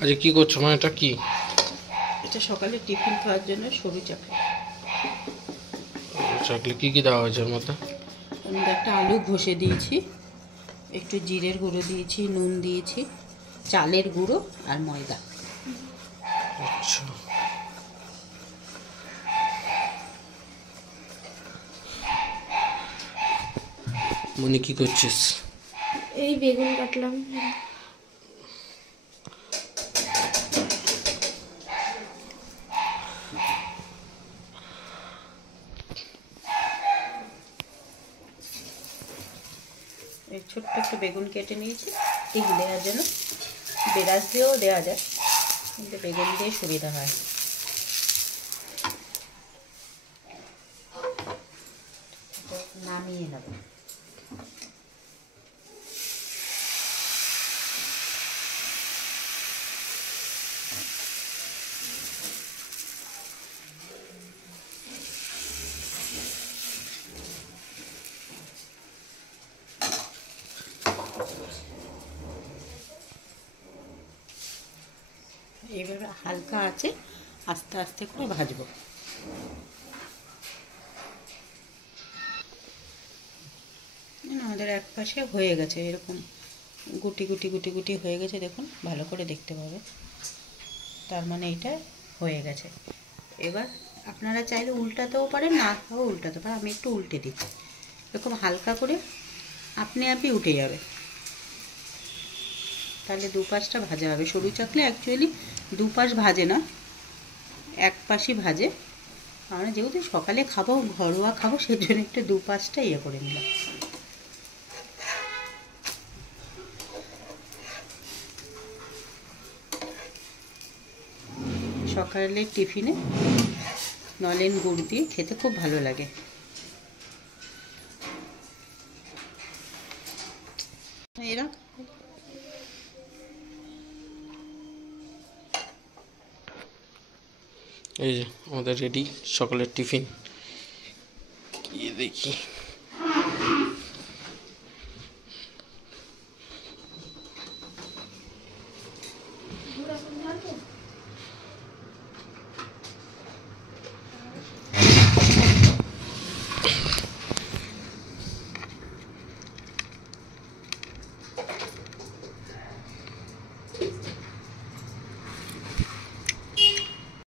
আজকে কি করছো মা? এটা কি? এটা সকালে টিফিন খাওয়ার জন্য সরু চাকলি। চাকলি কি কি দেওয়া হয়েছে এর মধ্যে? এর মধ্যে একটা আলু ঘষে দিয়েছি, একটু জিরের গুঁড়ো দিয়েছি, নুন দিয়েছি, চালের গুঁড়ো আর ময়দা। আচ্ছা, মনি কি করছিস? এই বেগুন কাটলাম। এই ছোট্ট একটু বেগুন কেটে নিয়েছি টিক দেওয়ার জন্য। বেরাস দিয়েও দেওয়া যায়, কিন্তু বেগুন দিয়ে সুবিধা হয়। নামিয়ে নেব। এইভাবে হালকা আছে আস্তে আস্তে করে ভাজবো। আমাদের এক পাশে হয়ে গেছে, এরকম গুটি গুটি গুটি গুটি হয়ে গেছে, দেখুন ভালো করে দেখতে পাবে, তার মানে এটা হয়ে গেছে। এবার আপনারা চাইলে উল্টাতেও পারেন, না খাও উল্টাতে পারেন। আমি একটু উল্টে দিচ্ছি, এরকম হালকা করে আপনি আপনি উঠে যাবে, তাহলে দুপাশটা ভাজা হবে। সরু চাকলে অ্যাকচুয়ালি দুপাশ ভাজে না, এক পাশই ভাজে। আমরা যেহেতু সকালে খাবো, ঘরোয়া খাবো, সেজন্য একটু দুপাশটা ইয়ে করে নিলাম। সকালের টিফিনে নলেন গুড় দিয়ে খেতে খুব ভালো লাগে। এরা এই যে আমাদের রেডি সকালের টিফিন। কি দেখি